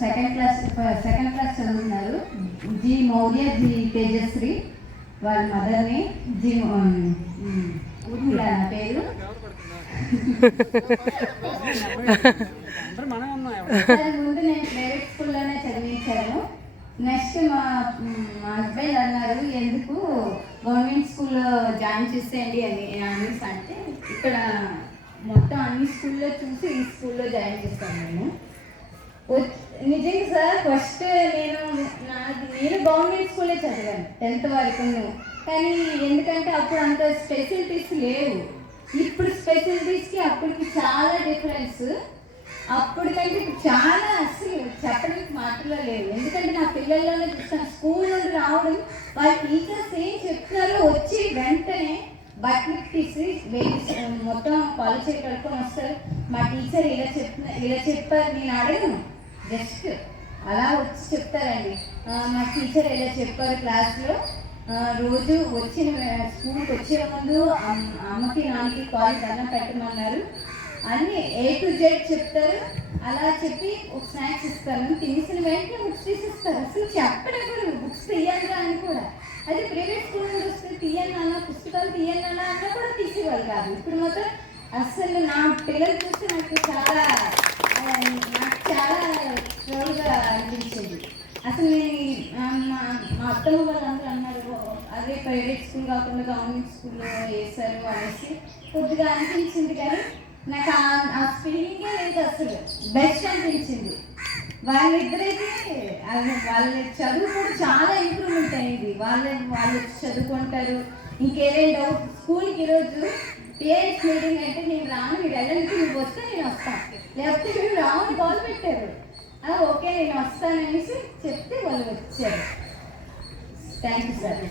Second class చదువుతున్నారు. G Maurya, G Tejasri. వాళ్ళ మదర్ని జి ఊర్మిళ నా పేరు. ముందు నేను ప్రైవేట్ స్కూల్లోనే చదివించాను. నెక్స్ట్ మా హస్బెండ్ అన్నారు ఎందుకు గవర్నమెంట్ స్కూల్లో జాయిన్ చేసేయండి అనేసి అంటే ఇక్కడ మొత్తం అన్ని స్కూల్లో చూసి ఈ స్కూల్లో జాయిన్ చేస్తాను నేను. నిజంగా సార్ ఫస్ట్ నేను గవర్నమెంట్ స్కూలే చదివాను 10th వరకు. కానీ ఎందుకంటే అప్పుడు అంత స్పెషాలిటీస్ లేవు. ఇప్పుడు స్పెషాలిటీస్కి అప్పటికి చాలా డిఫరెన్స్. అప్పటికంటే ఇప్పుడు చాలా అసలు చెప్పడానికి మాటలో లేవు. ఎందుకంటే నా పిల్లల్లోనే చూస్తాను స్కూల్ నుండి రావడం, వాళ్ళ టీచర్స్ ఏం చెప్తున్నారో వచ్చి వెంటనే బట్టలు తీసి మొత్తం కాలేజ్ కడుక్కొని వస్తారు. మా టీచర్ ఇలా చెప్పారు, నేను అడగను, జస్ట్ అలా వచ్చి చెప్తారండి. మా టీచర్ ఇలా చెప్పారు క్లాస్లో. రోజు స్కూల్కి వచ్చే ముందు అమ్మకి నాన్నకి కాల్ దండం పెట్టమన్నారు. అన్నీ A to Z చెప్తారు. అలా చెప్పి ఒక స్నాక్స్ ఇస్తారు, తినేసిన వెంటనే బుక్స్ తీసిస్తారు. అసలు చెప్పడం కూడా బుక్స్ తీయాలిరా అని కూడా. అదే ప్రైవేట్ స్కూల్ నుండి వస్తే తీయండి అన్న, పుస్తకాలు తీయండి అన్న అన్న కూడా తీసేవాళ్ళు కాదు. ఇప్పుడు మాత్రం అసలు నా పిల్లలు చూస్తే నాకు చాలా ప్రోడ్గా అనిపించేది. అసలు మా అత్తమ్మ వాళ్ళందరూ అన్నారు అదే ప్రైవేట్ స్కూల్ కాకుండా గవర్నమెంట్ స్కూల్లో వేశారు అనేసి కొద్దిగా అనిపించింది. కానీ నాకు ఆ ఫీలింగే లేదు, అసలు బెస్ట్ అనిపించింది. వాళ్ళిద్దరైతే వాళ్ళ చదువు కూడా చాలా ఇంప్రూవ్మెంట్ అయింది. వాళ్ళు చదువుకుంటారు. ఇంకేదైనా డౌట్ స్కూల్కి ఈరోజు పేరెంట్స్ మీటింగ్ అంటే నేను రాను, మీరు వెళ్ళడానికి నువ్వు వస్తే నేను వస్తాను, లేకపోతే మీరు రాను కాల్ పెట్టారు. ఓకే నేను వస్తాననేసి చెప్తే వాళ్ళు వచ్చారు. Thank you sir.